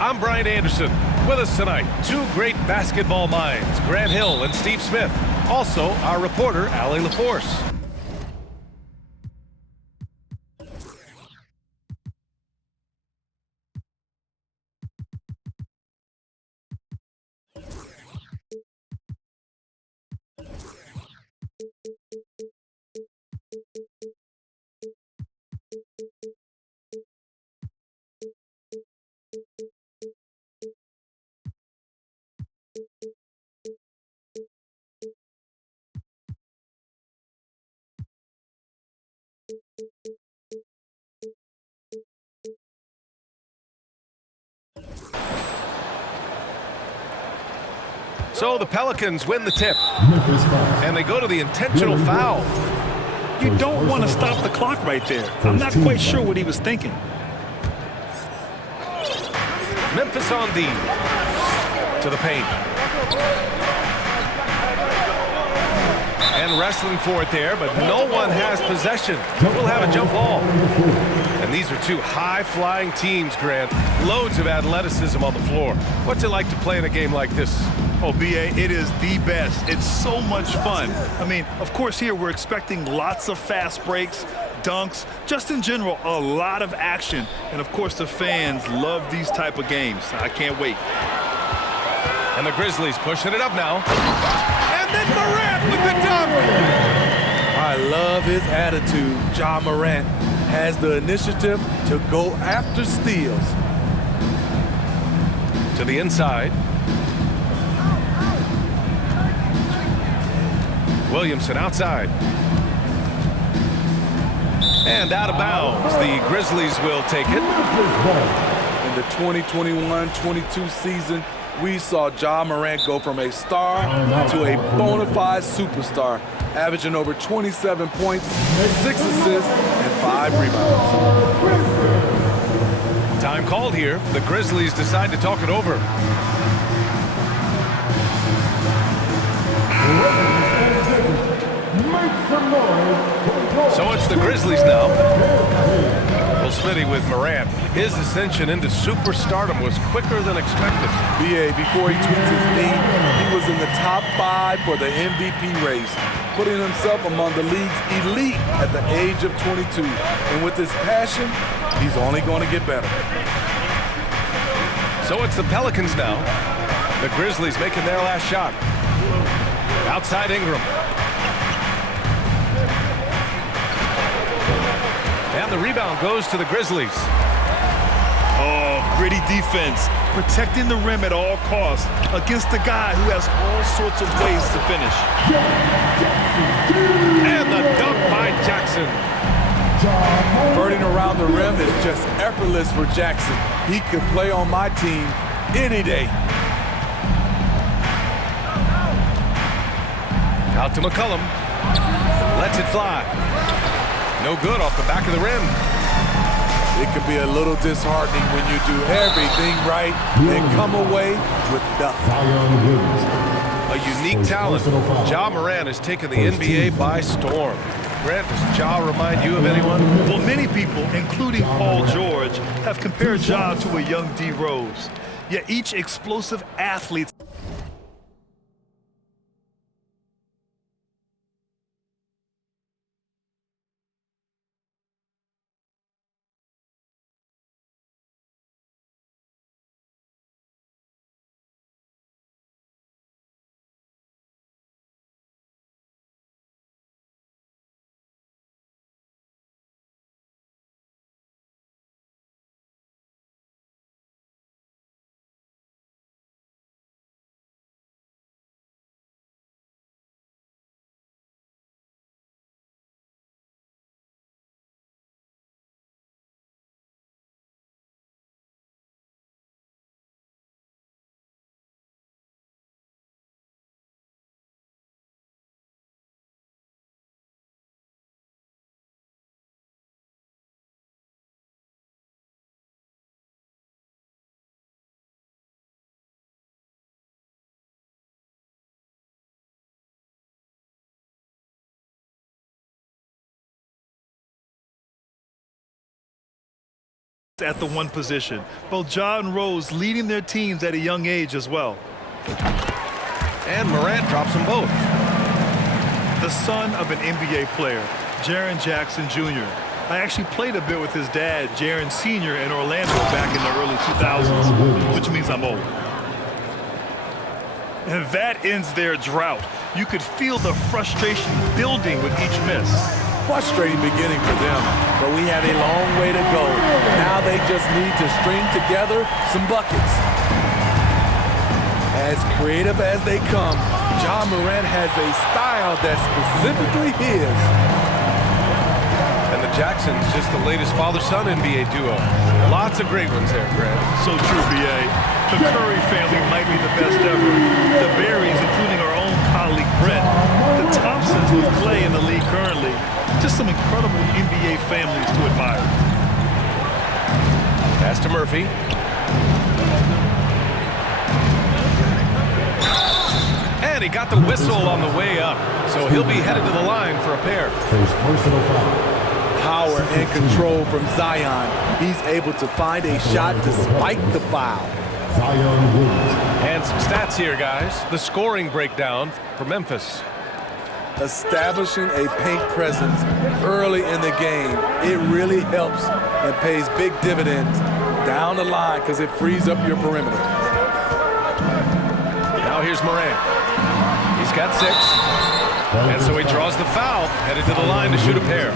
I'm Brian Anderson. With us tonight, two great basketball minds, Grant Hill and Steve Smith. Also, our reporter, Allie LaForce. So the Pelicans win the tip, and they go to the intentional foul. You don't want to stop the clock right there. I'm not quite sure what he was thinking. Memphis on D to the paint. And wrestling for it there, but no one has possession. We'll have a jump ball. And these are two high-flying teams, Grant. Loads of athleticism on the floor. What's it like to play in a game like this? Oh, B.A., it is the best. It's so much fun. I mean, of course, here we're expecting lots of fast breaks, dunks, just in general, a lot of action. And, of course, the fans love these type of games. I can't wait. And the Grizzlies pushing it up now. And then Morant with the dunk. I love his attitude. Ja Morant has the initiative to go after steals. To the inside. Williamson outside. And out of bounds. The Grizzlies will take it. In the 2021-22 season, we saw Ja Morant go from a star to a bona fide superstar, averaging over 27 points, 6 assists, and 5 rebounds. Time called here. The Grizzlies decide to talk it over. So it's the Grizzlies now. Well, Smitty with Morant. His ascension into superstardom was quicker than expected. B.A., before he tweaked his knee, he was in the top 5 for the MVP race, putting himself among the league's elite at the age of 22. And with his passion, he's only going to get better. So it's the Pelicans now. The Grizzlies making their last shot. Outside Ingram. And the rebound goes to the Grizzlies. Oh, gritty defense, protecting the rim at all costs against a guy who has all sorts of ways to finish. And the dunk by Jackson. Birding around the rim is just effortless for Jackson. He could play on my team any day. Out to McCollum. Lets it fly. No good off the back of the rim. It can be a little disheartening when you do everything right and come away with nothing. A unique talent. Ja Morant has taken the NBA by storm. Grant, does Ja remind you of anyone? Well, many people, including Paul George, have compared Ja to a young D. Rose. Yet each explosive athlete at the one position. Both Ja and Rose leading their teams at a young age as well. And Morant drops them both. The son of an NBA player, Jaren Jackson Jr. I actually played a bit with his dad, Jaren Sr. in Orlando back in the early 2000s, which means I'm old. And that ends their drought. You could feel the frustration building with each miss. Frustrating beginning for them, but we have a long way to go. Now they just need to string together some buckets. As creative as they come, Ja Morant has a style that's specifically his. And the Jacksons, just the latest father-son NBA duo. Lots of great ones there, Grant. So true, B.A. The Curry family might be the best ever. The Berries, including our own colleague Brett. The Thompsons with Clay in the league currently. Just some incredible NBA families to admire. Pass to Murphy. And he got the whistle on the way up. So he'll be headed to the line for a pair. First personal foul. Power and control from Zion. He's able to find a shot despite the foul. Zion Williams. And some stats here, guys. The scoring breakdown for Memphis. Establishing a paint presence early in the game, it really helps and pays big dividends down the line because it frees up your perimeter. Now here's Morant. He's got 6. And so he draws the foul, headed to the line to shoot a pair.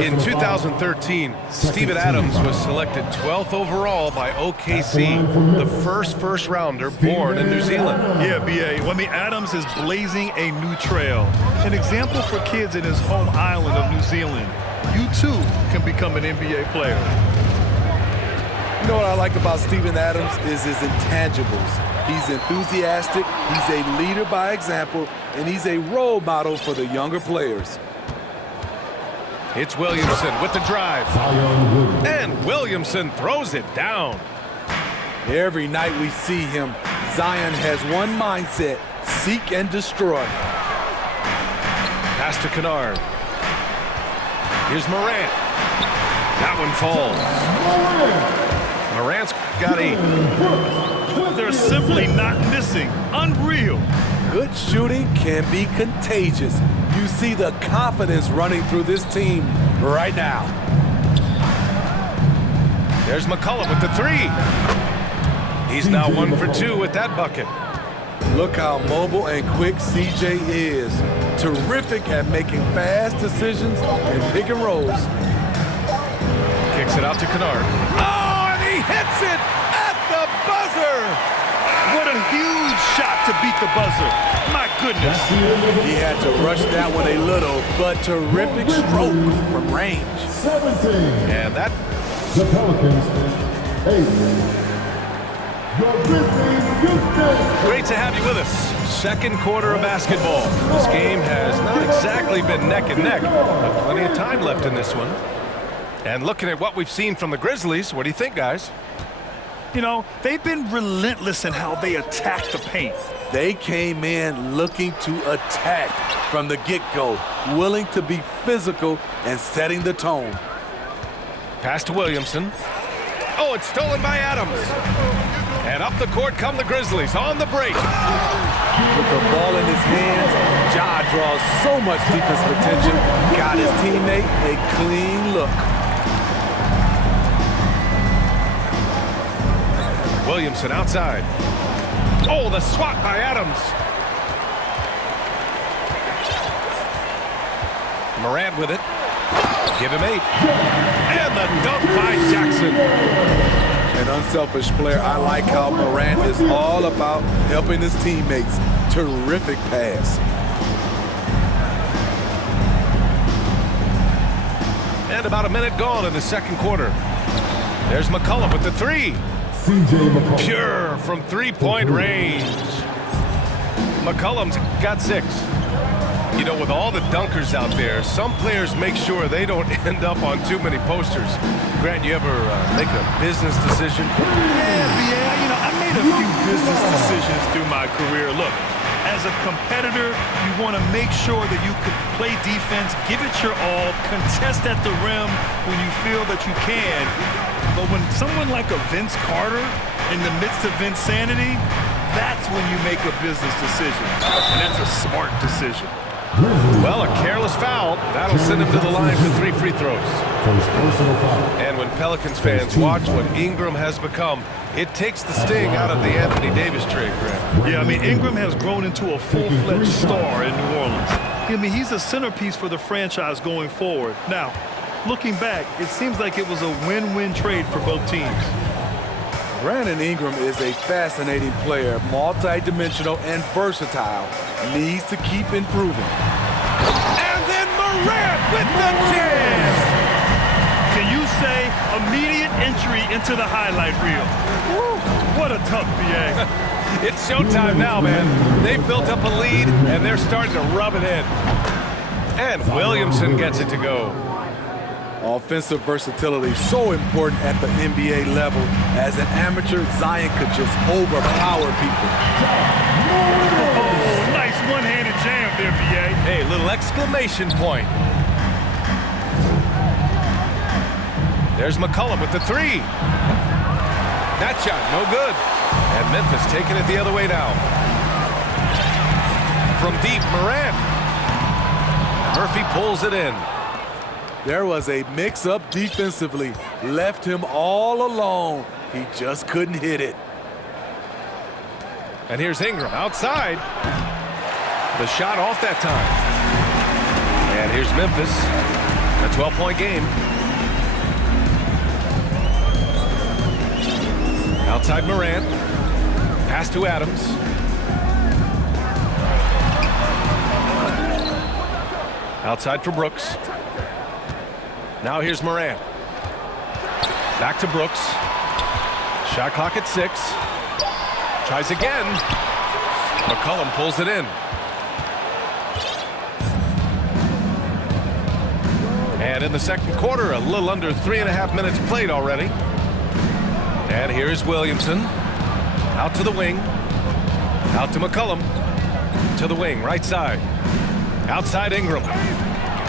In 2013, Steven Adams was selected 12th overall by OKC, the first rounder born in New Zealand. Yeah, B.A. Well, I mean, Adams is blazing a new trail. An example for kids in his home island of New Zealand. You, too, can become an NBA player. You know what I like about Steven Adams is his intangibles. He's enthusiastic, he's a leader by example, and he's a role model for the younger players. It's Williamson with the drive. And Williamson throws it down. Every night we see him, Zion has one mindset: seek and destroy. Pass to Kennard. Here's Morant. That one falls. Morant's got 8. They're simply not missing. Unreal. Good shooting can be contagious. You see the confidence running through this team right now. There's McCollum with the 3. He's now 1 for 2 with that bucket. Look how mobile and quick CJ is. Terrific at making fast decisions and pick and rolls. Kicks it out to Kennard. Oh, and he hits it at the buzzer. What a huge shot to beat the buzzer. My goodness. He had to rush that one a little, but terrific stroke from range. 17. And that. The Pelicans. 8. Your Grizzlies, Houston. Great to have you with us. Second quarter of basketball. This game has not exactly been neck and neck, but plenty of time left in this one. And looking at what we've seen from the Grizzlies, what do you think, guys? You know, they've been relentless in how they attack the paint. They came in looking to attack from the get-go, willing to be physical and setting the tone. Pass to Williamson. Oh, it's stolen by Adams. And up the court come the Grizzlies on the break. With the ball in his hands, Ja draws so much defensive attention, got his teammate a clean look. Williamson outside. Oh, the swat by Adams. Morant with it. Give him 8. And the dunk by Jackson. An unselfish player. I like how Morant is all about helping his teammates. Terrific pass. And about a minute gone in the second quarter. There's McCollum with the 3. CJ McCollum. Pure from three-point range. McCollum's got 6. You know, with all the dunkers out there, some players make sure they don't end up on too many posters. Grant, you ever make a business decision? Yeah, you know, I made a few business decisions through my career. Look, As a competitor, you want to make sure that you can play defense, give it your all, contest at the rim when you feel that you can. But when someone like a Vince Carter in the midst of insanity, that's when you make a business decision. And that's a smart decision. Well, a careless foul. That'll send him to the line for 3 free throws. First personal foul. And when Pelicans fans watch what Ingram has become, it takes the sting out of the Anthony Davis trade, Grant. Yeah, I mean, Ingram has grown into a full-fledged star in New Orleans. I mean, he's a centerpiece for the franchise going forward. Now, looking back, it seems like it was a win-win trade for both teams. Brandon Ingram is a fascinating player, multi-dimensional and versatile. Needs to keep improving. And then Morant with the jam! Can you say immediate entry into the highlight reel? Woo, what a tough BA. It's showtime now, man. They've built up a lead, and they're starting to rub it in. And Williamson gets it to go. Offensive versatility so important at the NBA level. As an amateur, Zion could just overpower people. Oh, nice one-handed jam there, BA. Hey, little exclamation point. There's McCollum with the 3. That shot, no good. And Memphis taking it the other way now. From deep, Morant. Murphy pulls it in. There was a mix-up defensively. Left him all alone. He just couldn't hit it. And here's Ingram outside. The shot off that time. And here's Memphis. A 12-point game. Outside Morant. Pass to Adams. Outside for Brooks. Now here's Morant. Back to Brooks. Shot clock at 6. Tries again. McCollum pulls it in. And in the second quarter, a little under 3.5 minutes played already. And here's Williamson. Out to the wing. Out to McCollum. To the wing, right side. Outside Ingram.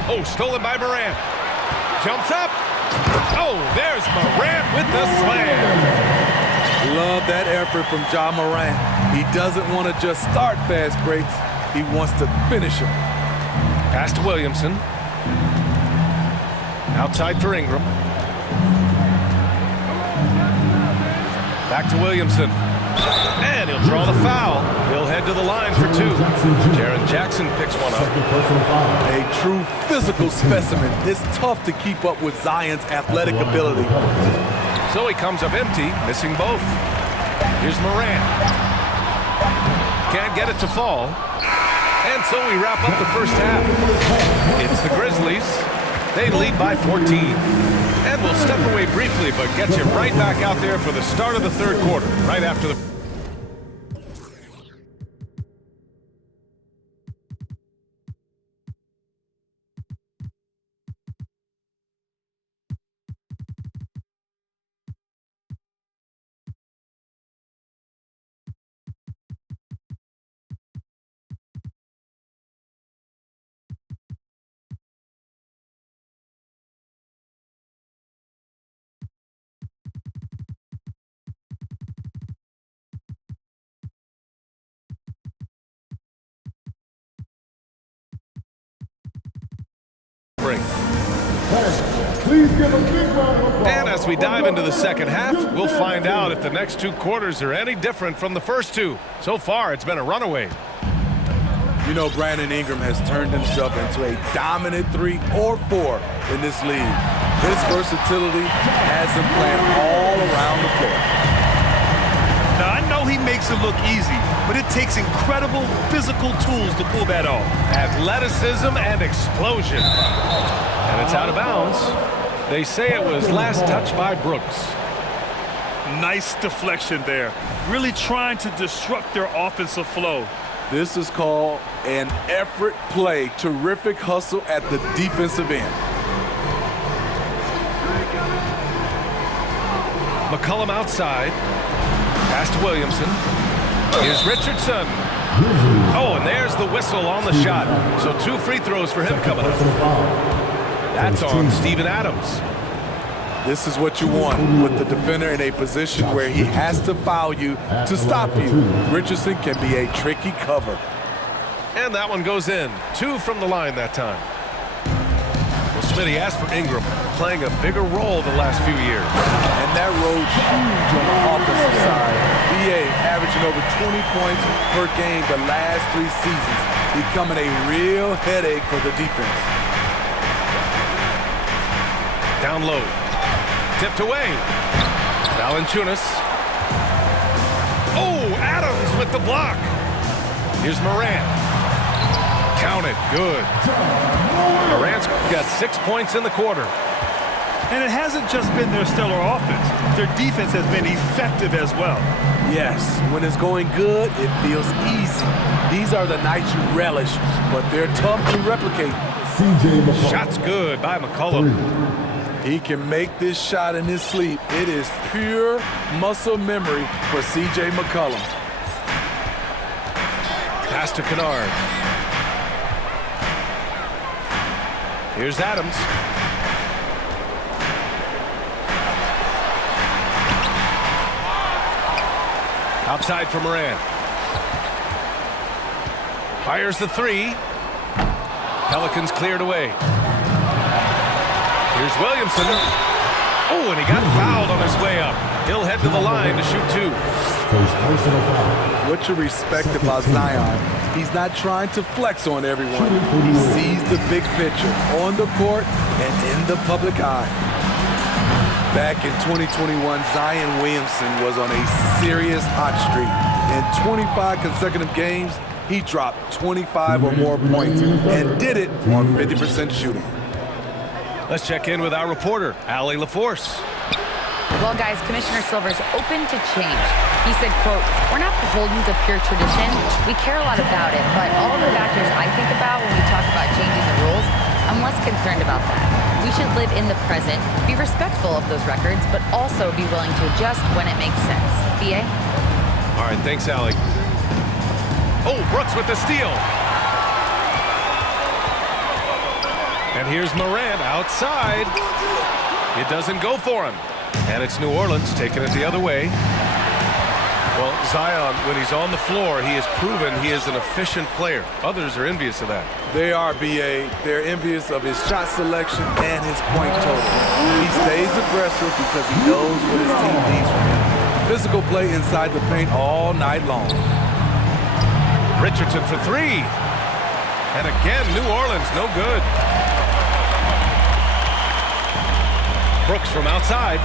Oh, stolen by Morant. Jumps up. Oh, there's Morant with the slam. Love that effort from Ja Morant. He doesn't want to just start fast breaks. He wants to finish them. Pass to Williamson. Outside for Ingram. Back to Williamson. And he'll draw the foul. He'll head to the line for 2. Jaren Jackson picks one up. Second personal foul. A true physical specimen. It's tough to keep up with Zion's athletic ability. So he comes up empty, missing both. Here's Morant. Can't get it to fall. And so we wrap up the first half. It's the Grizzlies. They lead by 14. And we'll step away briefly, but get you right back out there for the start of the third quarter, right after the... Please give a big round of applause. And as we dive into the second half, we'll find out if the next 2 quarters are any different from the first 2. So far, it's been a runaway. You know, Brandon Ingram has turned himself into a dominant 3 or 4 in this league. His versatility has him playing all around the floor. Now, I know he makes it look easy, but it takes incredible physical tools to pull that off. Athleticism and explosion. And it's out of bounds. They say it was last touched by Brooks. Nice deflection there. Really trying to disrupt their offensive flow. This is called an effort play. Terrific hustle at the defensive end. McCollum outside. Pass to Williamson. Here's Richardson. Oh, and there's the whistle on the shot. So 2 free throws for him coming up. That's on Steven Adams. This is what you want with the defender in a position where he has to foul you to stop you. Richardson can be a tricky cover. And that one goes in. 2 from the line that time. Well, Smitty, as for Ingram, playing a bigger role the last few years. And that road huge on the offensive side. BA averaging over 20 points per game the last 3 seasons, becoming a real headache for the defense. Down low. Tipped away. Valanciunas. Oh, Adams with the block. Here's Morant. Count it. Good. Morant's got 6 points in the quarter. And it hasn't just been their stellar offense. Their defense has been effective as well. Yes, when it's going good, it feels easy. These are the nights you relish, but they're tough to replicate. CJ McCollum. Shots good by McCollum. He can make this shot in his sleep. It is pure muscle memory for C.J. McCollum. Pass to Kennard. Here's Adams. Outside for Morant. Fires the 3. Pelicans cleared away. Here's Williamson. Oh, and he got fouled on his way up. He'll head to the line to shoot 2. First personal foul. What you respect about Zion, he's not trying to flex on everyone. He sees the big picture on the court and in the public eye. Back in 2021, Zion Williamson was on a serious hot streak. In 25 consecutive games, he dropped 25 or more points and did it on 50% shooting. Let's check in with our reporter, Allie LaForce. Well, guys, Commissioner Silver's open to change. He said, quote, "We're not beholden to pure tradition. We care a lot about it, but all of the factors I think about when we talk about changing the rules, I'm less concerned about that. We should live in the present, be respectful of those records, but also be willing to adjust when it makes sense." BA? All right, thanks, Allie. Oh, Brooks with the steal. And here's Morant outside. It doesn't go for him. And it's New Orleans taking it the other way. Well, Zion, when he's on the floor, he has proven he is an efficient player. Others are envious of that. They are, BA. They're envious of his shot selection and his point total. He stays aggressive because he knows what his team needs from him. Physical play inside the paint all night long. Richardson for 3. And again, New Orleans, no good. Brooks from outside.